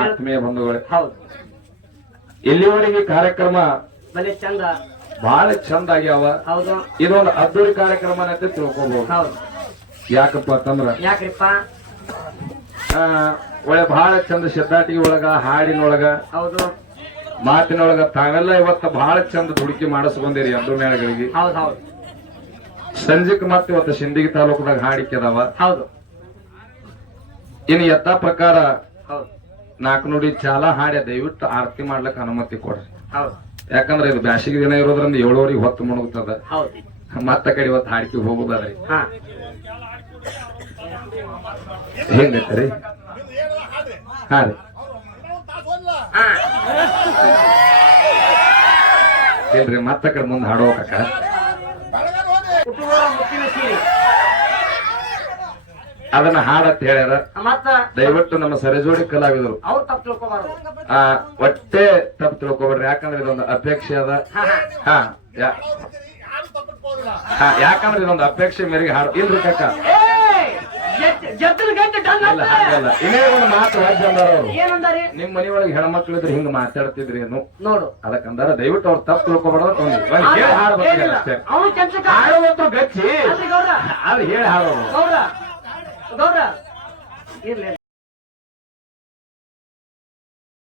ಆತ್ಮೀಯ ಬಂಧುಗಳೇ ಹೌದು. ಇಲ್ಲಿವರೆಗೆ ಕಾರ್ಯಕ್ರಮ ಬಲೆ ಚಂದ. ಬಹಳ ಚಂದ ಆಗ್ಯಾವ? ಹೌದು. ಇದೊಂದು ಅದ್ದೂರಿ ಕಾರ್ಯಕ್ರಮ ಅಂತ ತಿಳ್ಕೊಬಹುದು ಹೌದು. ಯಾಕಪ್ಪ ಅಂತಂದ್ರ ಯಾಕ್ರಿಪ್ಪ? ಆ, ಒಳ್ಳೆ ಬಹಳ ಚಂದ ಶಬ್ದಾಟಿಗೆ ಒಳಗ ಹಾಡಿನೊಳಗ ಹೌದು. ಮಾತಿನೊಳಗ ತಾವೆಲ್ಲ ಇವತ್ತ ಬಹಳ ಚಂದ ದುಡುಕಿ ಮಾಡಿಸ್ಕೊಂಡಿರಿ ಅದ್ರ ಮೇಳಗಳಿಗೆ. ಹೌದು ಹೌದು. ಸಂಜೆಕ್ ಮತ್ತೆ ಇವತ್ತು ಸಿಂದಗಿ ತಾಲೂಕದಾಗ ಹಾಡಿಕೆ ಅದಾವ. ಹೌದು. ಇನ್ನು ಎತ್ತ ಪ್ರಕಾರ ನಾಲ್ಕು ನುಡಿ ಚಾಲ ಹಾಡಿ ದಯವಿಟ್ಟು ಆರತಿ ಮಾಡ್ಲಿಕ್ಕೆ ಅನುಮತಿ ಕೊಡ್ರಿ. ಯಾಕಂದ್ರೆ ಇದು ಬ್ಯಾಸಿಗೆ ದಿನ ಇರೋದ್ರಿಂದ ಏಳುವರೆಗೆ ಹೊತ್ತು ಮುಣಗುತ್ತದ. ಮತ್ತ ಕಡೆ ಇವತ್ತು ಹಾಡಿಕೆ ಹೋಗುದಾದ್ರಿ. ಹಾ. ಹೆಂಗೈತ್ರಿ? ಹಾ ರೀ. ಇಲ್ರಿ ಮತ್ತ ಕಡೆ ಮುಂದೆ ಸೀರೆ. ಅದನ್ನ ಹಾಡತ್ ಹೇಳ್ಯಾರ. ದಯವಿಟ್ಟು ನಮ್ಮ ಸರಿಜೋಡಿ ಕಲಾವಿದರು. ಆ ಒಟ್ಟೆ ತಪ್ಪು ತಿಳ್ಕೊಬೇಡ್ರಿ. ಯಾಕಂದ್ರೆ ಇದೊಂದು ಅಪೇಕ್ಷೆ ಅದ. ಹಾ ಯಾಕಂದ್ರೆ ಇದೊಂದು ಅಪೇಕ್ಷೆ ಮೇರೆಗೆ ಹಾಡು. ಇಲ್ರಿ ಕಕ್ಕ ಇನ್ನೇ ಒಂದು ಮಾತು ನಿಮ್ ಮನೆಯೊಳಗೆ ಹೆಣ್ಮಕ್ಳು ಇದ್ರೆ ಹಿಂಗ್ ಮಾತಾಡ್ತಿದ್ರಿ ಏನು? ನೋಡು. ಅದಕ್ಕಂದ್ರೆ ದಯವಿಟ್ಟು ಅವ್ರು ತಪ್ಪು ತಿಳ್ಕೊಬಾರ್ದು ಹೇಳಿ ಹಾಡ್ಬೇಕು ಹಾಡುವಂತೂ ಗಚ್ಚಿ. ಅದು ಹೇಳಿ ಹಾಡೋದು ಗೌಡ್ರ ಇರ್ಲಿ.